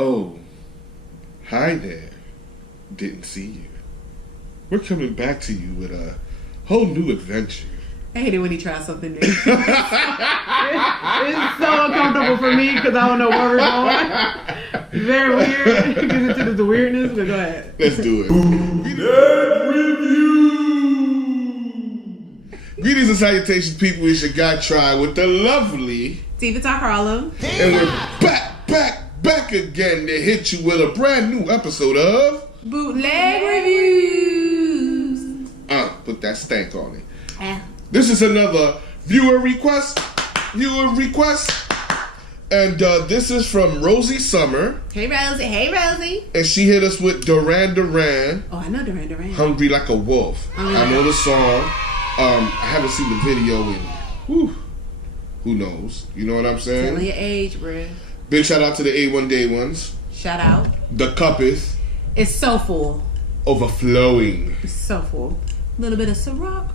Oh, hi there. Didn't see you. We're coming back to you with a whole new adventure. I hate it when he tries something new. It's so uncomfortable for me because I don't know where we're going. Very weird. It gets into the weirdness, but go ahead. Let's do it. Bootleg Review! Greetings and salutations, people. It's your guy Try with the lovely Steve Harlem. And we're back again to hit you with a brand new episode of Bootleg Reviews. Put that stank on it. This is another viewer request. And this is from Rosie Summer. Hey, Rosie. And she hit us with Duran Duran. Oh, I know Duran Duran. Hungry Like a Wolf. I know the song. I haven't seen the video in, who knows? You know what I'm saying? Telling your age, bruh. Big shout out to the A1 Day Ones. Shout out. The cup is... It's so full. Overflowing. It's so full. A little bit of Ciroc.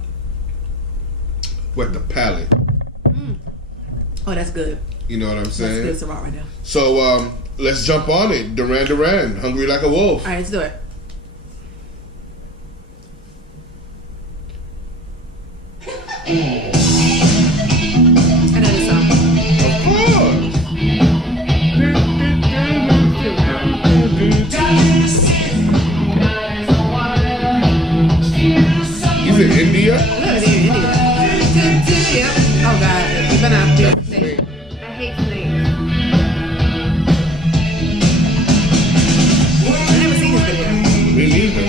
Wet the palate. Oh, that's good. You know what I'm saying? That's good Ciroc right now. So, let's jump on it. Duran Duran, Hungry Like a Wolf. All right, let's do it. I know this song. Of course. He's in India? I know it's in India. Yep. Oh, God. You better not do it. I hate snakes. I've never seen this video. Me neither.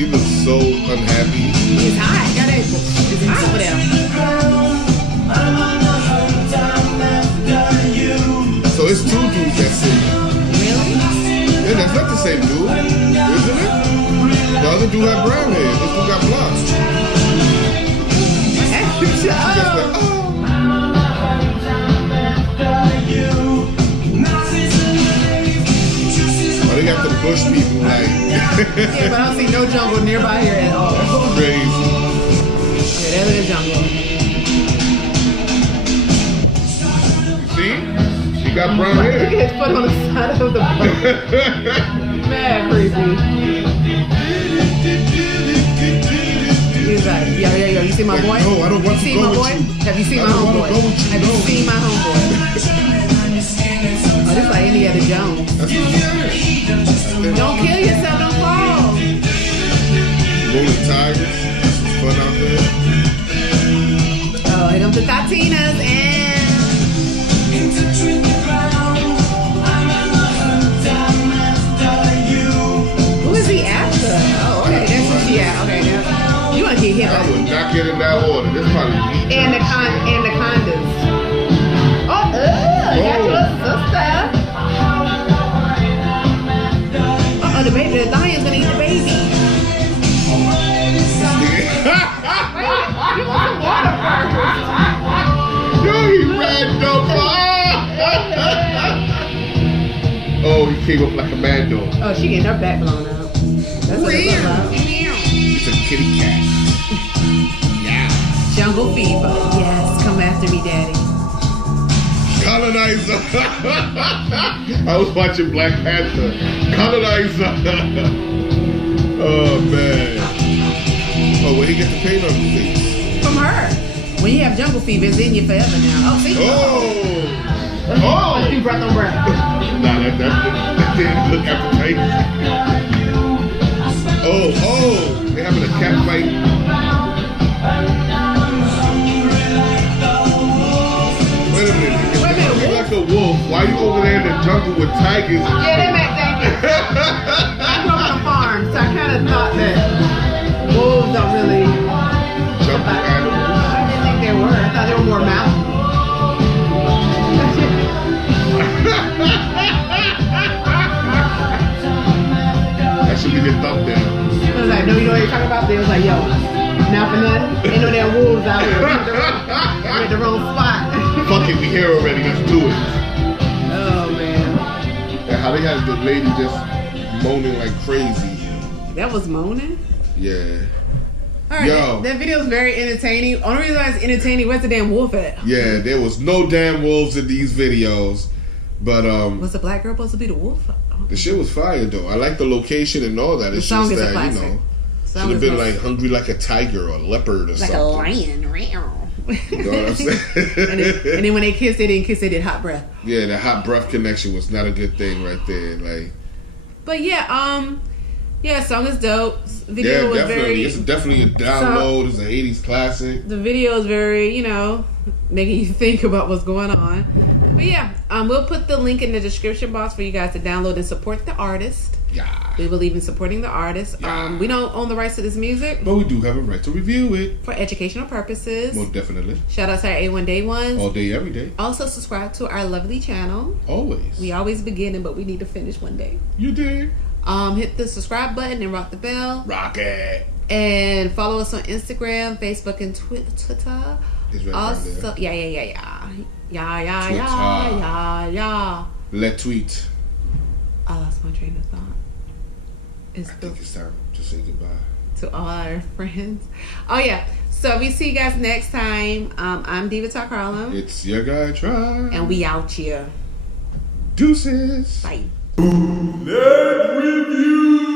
He looks so unhappy. He's hot. It's hot over there. So it's two dudes that sing. Really? Yeah, that's not the same dude, isn't it? The other dude had brown hair. This dude got blonde. Just like, oh. Oh, they got the bush people like. Yeah, but I don't see no jungle nearby here at all. That's crazy. Yeah, there's a jungle. See? He got brown hair. Look at his foot on the side of the boat. Mad creepy. He's like, yo. You see my boy? No, I don't want to go with you. Have you seen my homeboy? Have you seen my homeboy? Oh, this is like Indiana Jones. That's what I'm saying. Don't kill yourself, don't fall. Rolling tigers. That's what's fun out there. Oh, here comes the Latinas and... Who is he after? Oh, okay, that's who she at. Okay, now you want to get hit I would not get in that order. This probably and the condoms. Oh, got your sister. The baby, the lion's gonna eat the baby. You want some water first? Yo, he ran up. Oh, he came up like a mad dog. Oh, she getting her back blown out. That's what it's about. It's a kitty cat. Yeah. Jungle fever. Yes, come after me, daddy. Colonizer. I was watching Black Panther. Colonizer. Oh, man. Oh, where he get the paint on his face? From her. When you have jungle fever, it's in you forever now. Oh, see? Oh! Deep breath on breath. Nah, that didn't look appetizing. Oh, they're having a cat fight. Wait a minute. You're like a wolf. Why are you over there in the jungle with tigers? Yeah, they make things. I grew up on a farm, so I kind of thought that wolves don't really Jungle animals. I didn't think they were. I thought they were more mountain. That should be the thumbnail. I was like, no, you know what you're talking about? They was like, yo, now for nothing. Ain't no damn wolves out here. We're at the wrong spot. Fuck it, we here already. Let's do it. Oh, man. And how they had the lady just moaning like crazy. That was moaning? Yeah. Alright, Yo. that video is very entertaining. Only reason why it's entertaining, where's the damn wolf at? Yeah, there was no damn wolves in these videos. But was the black girl supposed to be the wolf? the shit was fire though. I like the location and all that. It's The song just is a that, classic. you know, Song should have is been nice. like hungry like a tiger or a leopard or Like something. a lion. You know what I'm saying? and then when they kissed, they didn't kiss, they did hot breath. Yeah, the hot breath connection was not a good thing right there. Like, But yeah, song is dope. Video yeah, was definitely. very. It's definitely a download. It's an 80s classic. The video is very, you know, making you think about what's going on. But yeah, we'll put the link in the description box for you guys to download and support the artist. Yeah. We believe in supporting the artist. Yeah. We don't own the rights to this music But we do have a right to review it. for educational purposes. Most definitely. Shout out to our A1 Day Ones. All day, every day. Also subscribe to our lovely channel. Always. We always beginning, but we need to finish one day. You did. Hit the subscribe button and rock the bell. Rock it. And follow us on Instagram, Facebook, and Twitter. It's right Also, there. yeah. Let tweet. I lost my train of thought. I think it's time to say goodbye. To all our friends. Oh yeah. So we see you guys next time. I'm Diva Talk Harlem. It's your guy, Try. And we out here. Deuces. Bye. Bootleg Review.